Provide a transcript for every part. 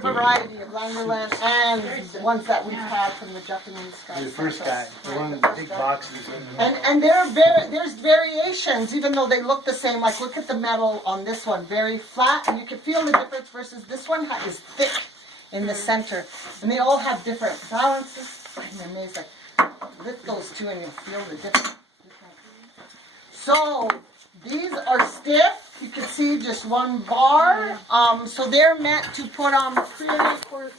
variety of Langerland and the ones that we've had from the Japanese guys. The first guy, the one with the big boxes. And there's variations, even though they look the same. Like, look at the metal on this one, very flat, and you can feel the difference versus this one is thick in the center. And they all have different balances. I'm amazed. Like, lift those two and you'll feel the difference. So these are stiff. You can see just one bar. So they're meant to put on pre-course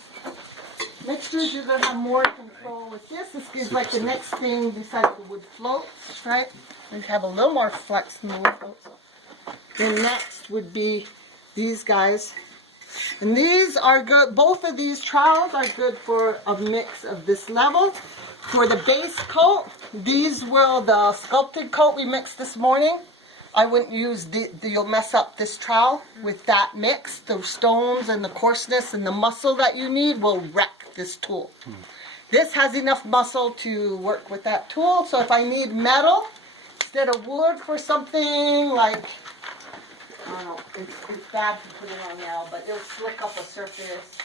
mixtures. You're going to have more control with this. This is like the next thing besides the wood floats, right? We have a little more flex than the wood floats. Then next would be these guys. And these are good. Both of these trowels are good for a mix of this level. For the base coat, these will, the sculpted coat we mixed this morning. I wouldn't use you'll mess up this trowel with that mix. The stones and the coarseness and the muscle that you need will wreck this tool. This has enough muscle to work with that tool. So if I need metal instead of wood for something like, I don't know, it's bad to put it on now, but it'll slick up a surface.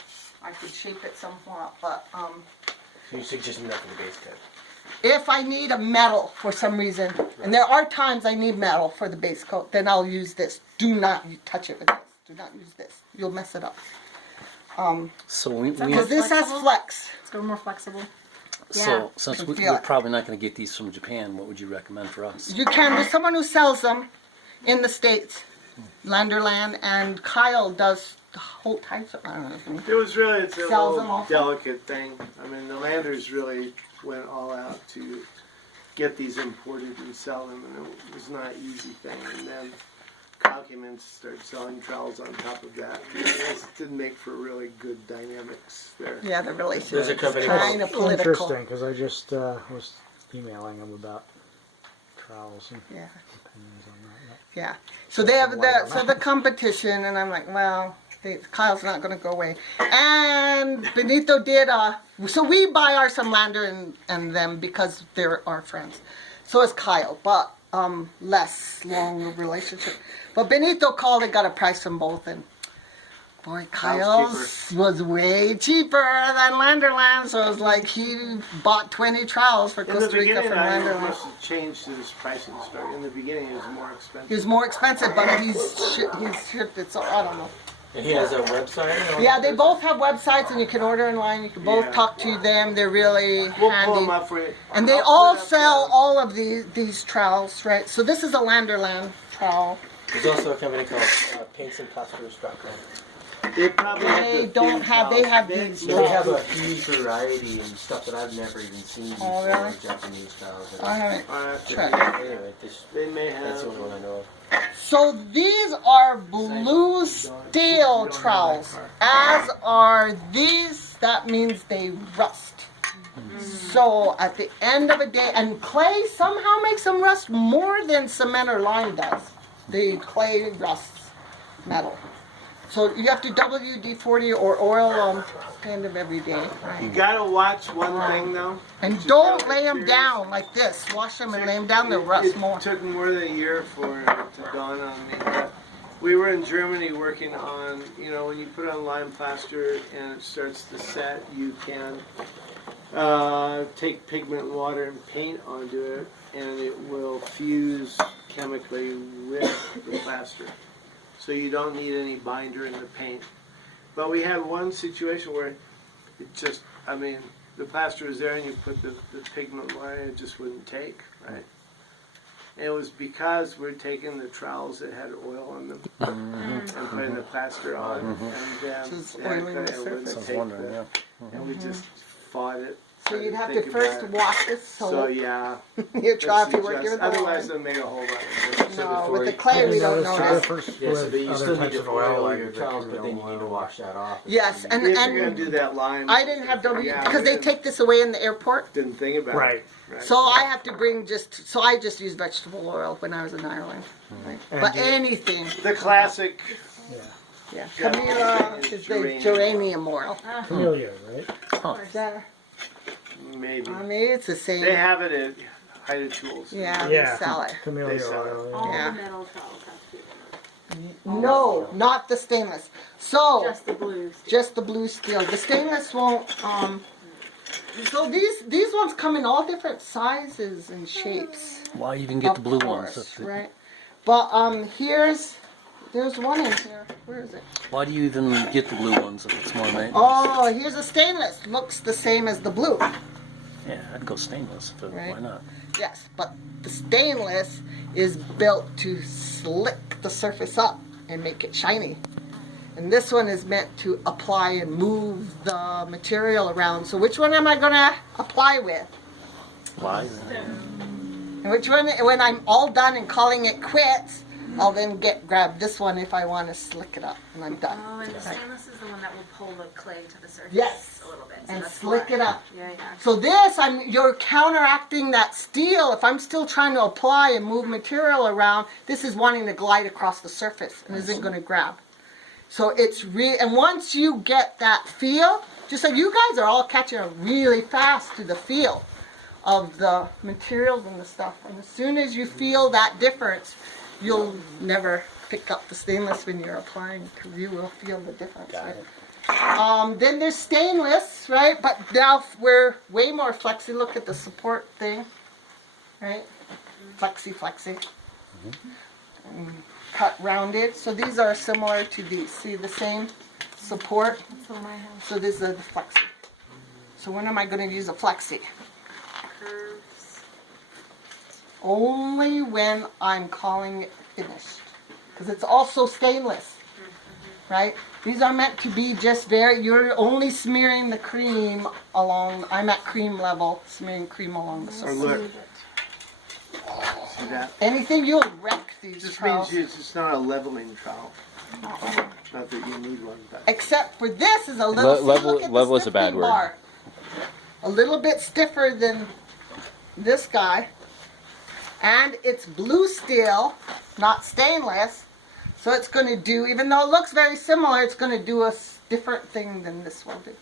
I could shape it somewhat, but So you suggesting that for the base coat? if I need a metal for some reason, and there are times I need metal for the base coat, then I'll use this. Do not touch it with this. Do not use this. You'll mess it up. So Because this has flex. It's a little more flexible. So since can we're feel it. probably not going to get these from Japan, what would you recommend for us? You can. There's someone who sells them in the States, Landerland, and Kyle does the whole types of, I don't know. It was really, it's a Sells them little also? delicate thing. I mean, the Landers really went all out to get these imported and sell them, and it was not an easy thing. And then Kyle came in and started selling trowels on top of that. It didn't make for really good dynamics there. Yeah, the relationship There's a is company kind of political. Interesting, because I just was emailing them about trowels and Yeah. opinions on that. Yeah. So they have the competition, and I'm like, well, Kyle's not going to go away. And Benito did. So we buy ours from Lander and them because they're our friends. So is Kyle, but less long relationship. But Benito called and got a price from both, and boy, Kyle's was way cheaper than Landerland. So it was like he bought 20es trowels for In the Costa Rica beginning, from I Landerland. must have changed his pricing structure. In the beginning, it was more expensive. He was more expensive, but he's shipped it. So I don't know. And he has a website? Yeah, they both have websites, and you can order online. You can both talk to them. They're really We'll handy. pull them up for you. And they all sell all of these trowels, right? So this is a Landerland trowel. There's also a company called paintsandplasters.com. They probably They don't have. They have these. They have a huge variety and stuff that I've never even seen before. Oh, really? Japanese styles. I haven't tried. Anyway, They may that's the have. only one I know of. So these are blue steel trowels, as are these. That means they rust. So at the end of a day, and clay somehow makes them rust more than cement or lime does. The clay rusts metal. So you have to WD-40 or oil them end of every day. You gotta watch one thing though. And don't lay them down like this. Wash them and lay them down, they'll rust more. It took more than a year for it to dawn on me. But we were in Germany working on, when you put on lime plaster and it starts to set, you can take pigment and water and paint onto it, and it will fuse chemically with the plaster. So you don't need any binder in the paint. But we had one situation where it just, the plaster was there and you put the pigment water and it just wouldn't take, right? And it was because we're taking the trowels that had oil on them and putting the plaster on, and then Just it oiling the wouldn't surface. take and we just fought it. So you'd have to Think first about it. wash this So soap. yeah, You try if it's you're working just- with the otherwise lime. they made a whole lot of difference. No, with the clay we don't notice the notice. difference Yeah, so with but you other still need types to of oil, oil like your the trowels, but then you oil. need to wash that off. Yes, If you're gonna and do that lime, I didn't have W Yeah, because we they didn't- take this away in the airport. didn't think about Right. it. Right. So I have to bring so I just use vegetable oil when I was in Ireland. Right? And But do you- anything, The classic. Yeah. yeah. Yeah. Camilla is the Geranium. geranium oil. Camellia, right? Is that, Maybe. maybe it's the same. They have it at Haida Tools. Yeah, Yeah. they sell it. Camellia They sell oil. All Yeah. the metal trowels have to be. No, not the stainless. So Just the blues. just the blue steel. The stainless won't. So these ones come in all different sizes and shapes. Why even get the blue Course, ones? right? But there's one in here. Where is it? Why do you even get the blue ones if it's more maintenance? Oh, here's a stainless. Looks the same as the blue. Yeah, I'd go stainless. Right. Why not? Yes, but the stainless is built to slick the surface up and make it shiny. And this one is meant to apply and move the material around. So which one am I going to apply with? Why? And which one, when I'm all done and calling it quits, I'll then grab this one if I want to slick it up. And I'm done. Oh, and the Right. stainless is the one that will pull the clay to the surface. Yes. A little bit. So And that's slick why. it up. Yeah, yeah. So this, you're counteracting that steel. If I'm still trying to apply and move material around, this is wanting to glide across the surface and isn't going to grab. So it's and once you get that feel, just like you guys are all catching up really fast to the feel of the materials and the stuff. And as soon as you feel that difference, you'll never pick up the stainless when you're applying because you will feel the difference. Right? Then there's stainless, right? But now we're way more flexy. Look at the support thing, right? Flexy. Cut rounded. So these are similar to these. See the same support? That's what I have. So this is the flexi. So when am I going to use a flexi? Curves. Only when I'm calling it finished. Because it's also stainless. Right? These are meant to be just you're only smearing the cream along, I'm at cream level, smearing cream along the Or surface. look. See that? Anything, you'll wreck these Just trowels. means it's not a leveling trowel. Not that you need one, but Except for this is a little, look at the level is a bad stiffening word. bar. A little bit stiffer than this guy. And it's blue steel, not stainless. So it's going to do, even though it looks very similar, it's going to do a different thing than this will do.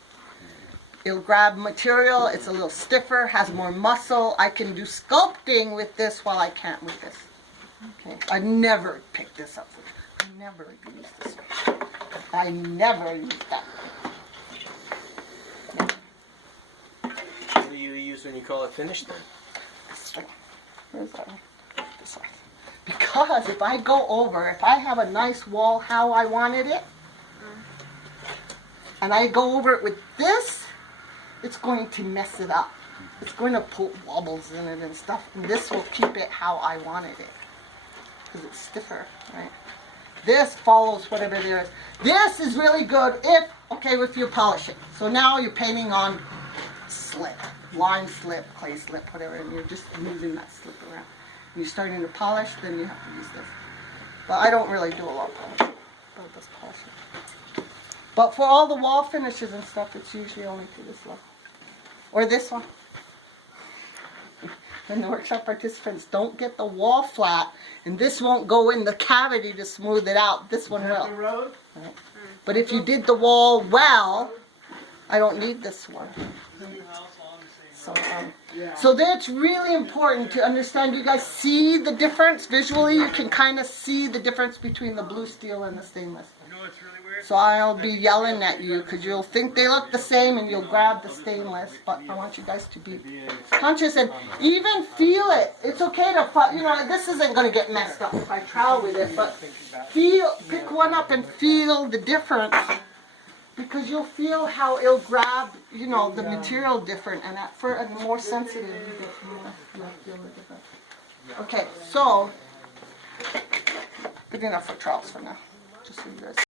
It'll grab material, it's a little stiffer, has more muscle. I can do sculpting with this while I can't with this. Okay, I never picked this up. I never used this one. I never used that. What do you use when you call it finished then? This thing. Where's that one? This one. Because if I go over, if I have a nice wall how I wanted it, and I go over it with this, it's going to mess it up. It's going to put wobbles in it and stuff, and this will keep it how I wanted it. Because it's stiffer, right? This follows whatever there is. This is really good if you polish it. So now you're painting on slip, lime slip, clay slip, whatever, and you're just moving that slip around. When you're starting to polish, then you have to use this. But I don't really do a lot of polishing. I'll just polish it. But for all the wall finishes and stuff, it's usually only to this level. Or this one. And the workshop participants don't get the wall flat, and this won't go in the cavity to smooth it out. This one will. road? Right? But if you did the wall well, I don't need this one. So that's really important to understand. You guys see the difference visually? You can kind of see the difference between the blue steel and the stainless. So I'll be yelling at you because you'll think they look the same and you'll grab the stainless. But I want you guys to be conscious and even feel it. It's okay to, this isn't going to get messed up if I trowel with it. But pick one up and feel the difference. Because you'll feel how it'll grab, the material different, and and more sensitive, you'll feel the difference. Okay, so good enough for trowels for now. Just so you guys.